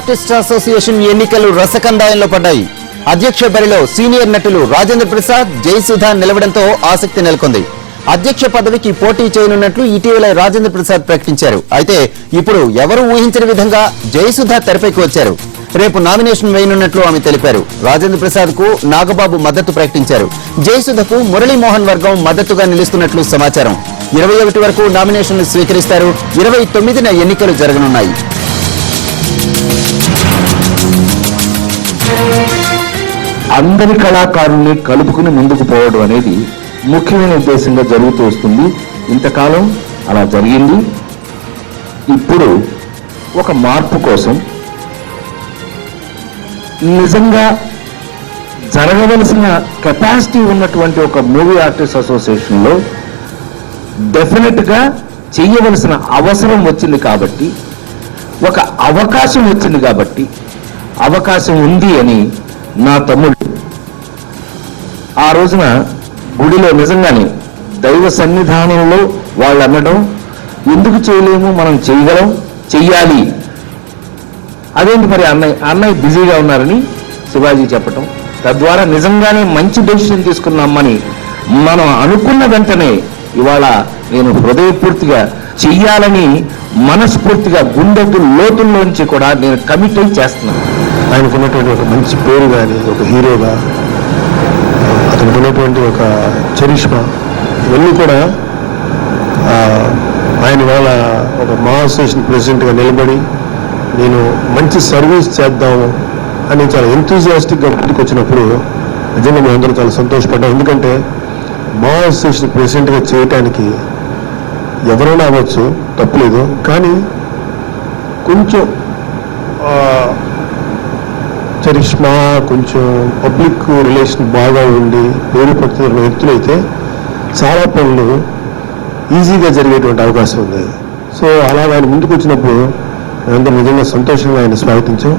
Artist association ఎన్నికలు రసకందాయంలో పడ్డాయి. అధ్యక్ష బరిలో సీనియర్ నటులు రాజేంద్ర ప్రసాద్, జయసుధ నిలవడంతో ఆసక్తి నెలకొంది. అధ్యక్ష పదవికి పోటీ చేయనున్నట్లు ఇటీవల రాజేంద్ర ప్రసాద్ ప్రకటించారు. అయితే ఇప్పుడు ఎవరూ ఊహించని విధంగా జయసుధ తెరపైకి వచ్చారు. రేపు నామినేషన్ వేయనున్నట్లు ఆమె తెలిపారు. రాజేంద్ర ప్రసాద్ కు నాగబాబు మద్దతు ప్రకటించారు. జయసుధకు మురళీమోహన్ వర్గం మద్దతుగా నిలుస్తున్నట్లు సమాచారం. 21 వరకు నామినేషన్లు స్వీకరిస్తారు. 29న ఎన్నికలు జరగనున్నాయి. అందరి కళాకారుల్ని కలుపుకుని ముందుకు పోవడం అనేది ముఖ్యమైన ఉద్దేశంగా జరుగుతూ వస్తుంది. ఇంతకాలం అలా జరిగింది. ఇప్పుడు ఒక మార్పు కోసం నిజంగా జరగవలసిన కెపాసిటీ ఉన్నటువంటి ఒక మూవీ ఆర్టిస్ట్ అసోసియేషన్లో డెఫినెట్గా చేయవలసిన అవసరం వచ్చింది కాబట్టి, ఒక అవకాశం వచ్చింది కాబట్టి, అవకాశం ఉంది అని నా తమ్ముడు ఆ రోజున గుడిలో నిజంగానే దైవ సన్నిధానంలో వాళ్ళు అనడం, ఎందుకు చేయలేము, మనం చేయగలం, చెయ్యాలి. అదేంటి మరి అన్నయ్య బిజీగా ఉన్నారని శివాజీ చెప్పటం, తద్వారా నిజంగానే మంచి డెసిషన్ తీసుకున్నామని మనం అనుకున్న వెంటనే ఇవాళ నేను హృదయపూర్తిగా చెయ్యాలని మనస్ఫూర్తిగా గుండెకు లోతుల్లోంచి కూడా నేను కమిట్ అయి చేస్తున్నాను. ఆయనకున్నటువంటి ఒక మంచి పేరు కానీ, ఒక హీరోగా అతనికి ఉన్నటువంటి ఒక చరిష్మా, ఇవన్నీ కూడా ఆయన వాళ్ళ ఒక మా అసోసియేషన్ ప్రెసిడెంట్గా నిలబడి నేను మంచి సర్వీస్ చేద్దాము అని చాలా ఎంతూజియాస్టిక్గా ముందుకు వచ్చినప్పుడు నిజంగా మేము అందరం చాలా సంతోషపడ్డాం. ఎందుకంటే మా అసోసియేషన్ ప్రెసిడెంట్గా చేయటానికి ఎవరైనా అవ్వచ్చు, తప్పలేదు. కానీ కొంచెం చరిష్మా, కొంచెం పబ్లిక్ రిలేషన్ బాగా ఉండి పేరు పడుతున్న వ్యక్తులైతే చాలా పనులు ఈజీగా జరిగేటువంటి అవకాశం ఉంది. సో అలా ఆయన ముందుకు వచ్చినప్పుడు మేమందరం నిజంగా సంతోషంగా ఆయన స్వాగతించాం.